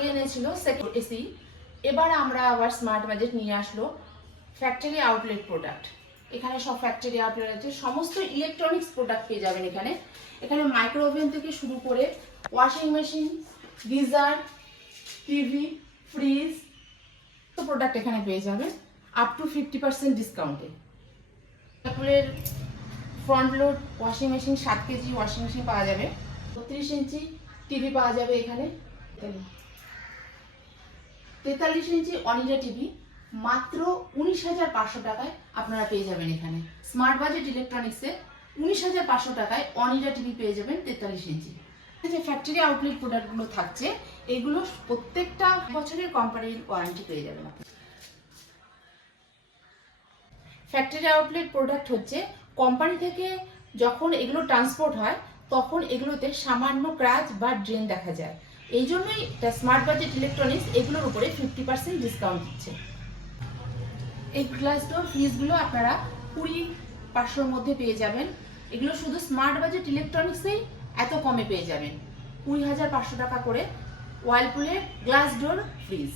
আগে এনেছিল second AC, এবার আমরা আবার স্মার্ট বাজেট নিয়ে আসলো ফ্যাক্টরি আউটলেট প্রোডাক্ট। এখানে সব ফ্যাক্টরি আউটলেট আছে, সমস্ত ইলেকট্রনিক্স প্রোডাক্ট পেয়ে যাবেন এখানে। এখানে মাইক্রো ওভেন থেকে শুরু করে washing machine, geyser, TV, fridge তো প্রোডাক্ট এখানে পেয়ে যাবেন আপ টু 50% ডিসকাউন্টে। অ্যাপলের front load washing machine 7 KG washing machine পাওয়া যাবে। 32 ইঞ্চি টিভি পাওয়া যাবে এখানে। 43 ইঞ্চি অনিডা টিভি মাত্র 19,500 টাকায় আপনারা পেয়ে যাবেন এখানে। স্মার্ট বাজেট ইলেকট্রনিক্সে 19,500 টাকায় অনিডা টিভি পেয়ে যাবেন 43 ইঞ্চি। যে ফ্যাক্টরি আউটলেট প্রোডাক্টগুলো থাকছে এগুলো প্রত্যেকটা বছরের কোম্পানির ওয়ারেন্টি পেয়ে যাবেন। ফ্যাক্টরি আউটলেট প্রোডাক্ট হচ্ছে কোম্পানি থেকে যখন এগুলো ট্রান্সপোর্ট হয় তখন এগুলোতে সামান্য ক্র্যাচ বা ড্রেন দেখা যায়, এই জন্যই স্মার্ট বাজেট ইলেকট্রনিক্স এগুলোর উপরে 50% ডিসকাউন্ট দিচ্ছে। এই গ্লাস ডোর ফ্রিজগুলো আপনারা 20,500-র মধ্যে পেয়ে যাবেন। এগুলো শুধু স্মার্ট বাজেট ইলেকট্রনিক্সেই এত কমে পেয়ে যাবেন, 20,500 টাকা করে ওয়ার্লপুলের গ্লাস ডোর ফ্রিজ।